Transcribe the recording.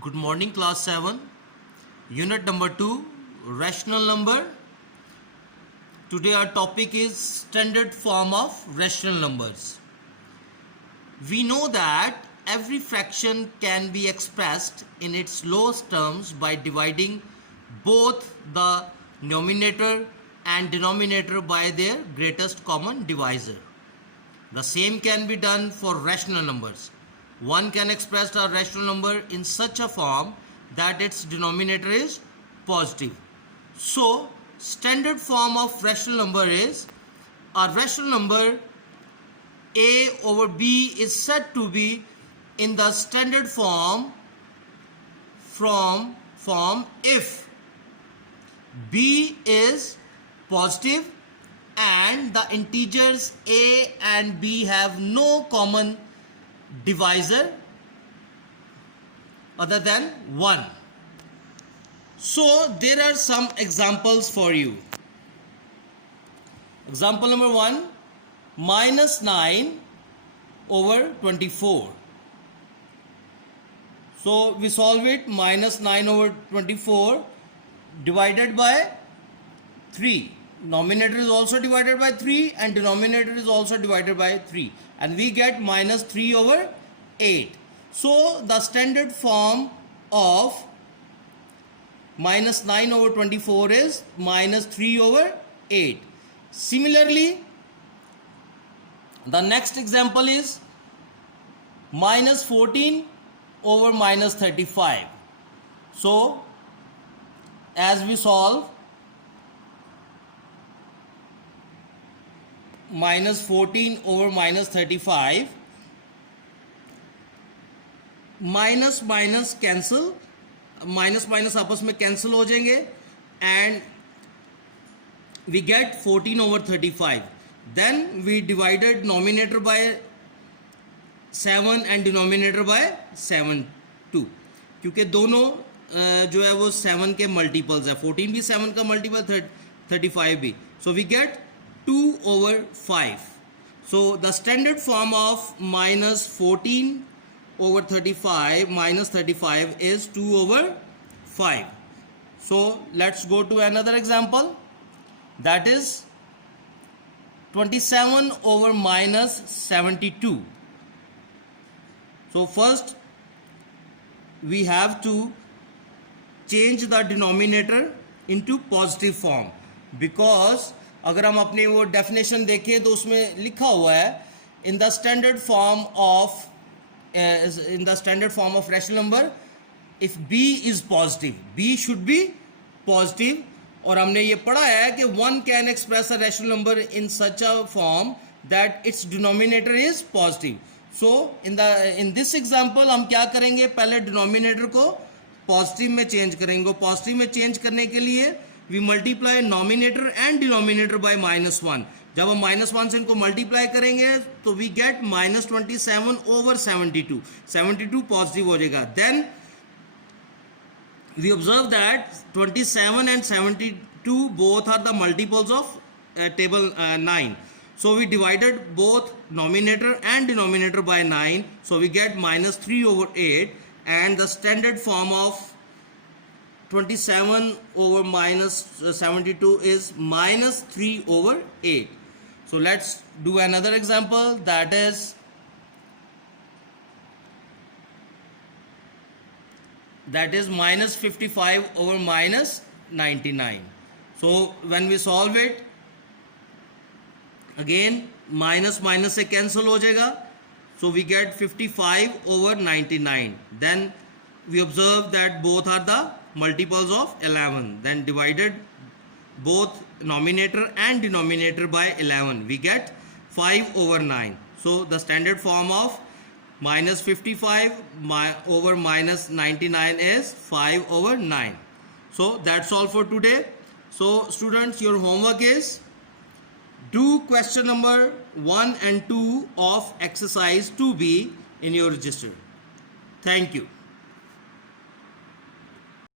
Good morning, class 7. Unit number 2, rational number. Today our topic is standard form of rational numbers. We know that every fraction can be expressed in its lowest terms by dividing both the numerator and denominator by their greatest common divisor. The same can be done for rational numbers. One can express a rational number in such a form that its denominator is positive. So, standard form of rational number is a rational number a over b is said to be in the standard form if b is positive and the integers a and b have no common divisor other than 1. So there are some examples for you. Example number 1, minus 9 over 24. So we solve it. Minus 9 over 24 divided by 3. Numerator is also divided by 3 and denominator is also divided by 3, and we get minus 3 over 8. So the standard form of minus 9 over 24 is minus 3 over 8. Similarly, the next example is minus 14 over minus 35. So as we solve, minus 14 over minus 35, minus minus cancel, minus minus आपस में cancel हो जाएंगे and we get 14 over 35. Then we divided numerator by 7 and denominator by 7 2, क्योंकि दोनों जो है वो 7 के मल्टीपल्स है. 14 भी 7 का मल्टीपल, 35 भी. So we get 2 over 5. So the standard form of minus 14 over 35 minus 35 is 2 over 5. So let's go to another example, that is 27 over minus 72. So first we have to change the denominator into positive form, because अगर हम अपनी वो definition देखें तो उसमें लिखा हुआ है in the standard form of rational number if b is positive, b should be positive. और हमने ये पढ़ा है कि one can express a rational number in such a form that it's denominator is positive. So in this example हम क्या करेंगे, पहले डिनोमिनेटर को पॉजिटिव में चेंज करेंगे. पॉजिटिव में चेंज करने के लिए we multiply numerator and denominator by -1. जब हम -1 से इनको मल्टीप्लाई करेंगे तो we get minus 27 over 72. 72 positive हो जाएगा. Then we observe that 27 and 72 both are the multiples of table 9. So we divided both numerator and denominator by 9. So we get minus 3 over 8, and the standard form of 27 over minus 72 is minus 3 over 8. So let's do another example, that is minus 55 over minus 99. So when we solve it, again minus minus से cancel हो जाएगा. So we get 55 over 99. Then we observe that both are the multiples of 11. Then divided both numerator and denominator by 11. We get 5 over 9. So the standard form of minus 55 over minus 99 is 5 over 9. So that's all for today. So students, your homework is do question number 1 and 2 of exercise 2b in your register. Thank you.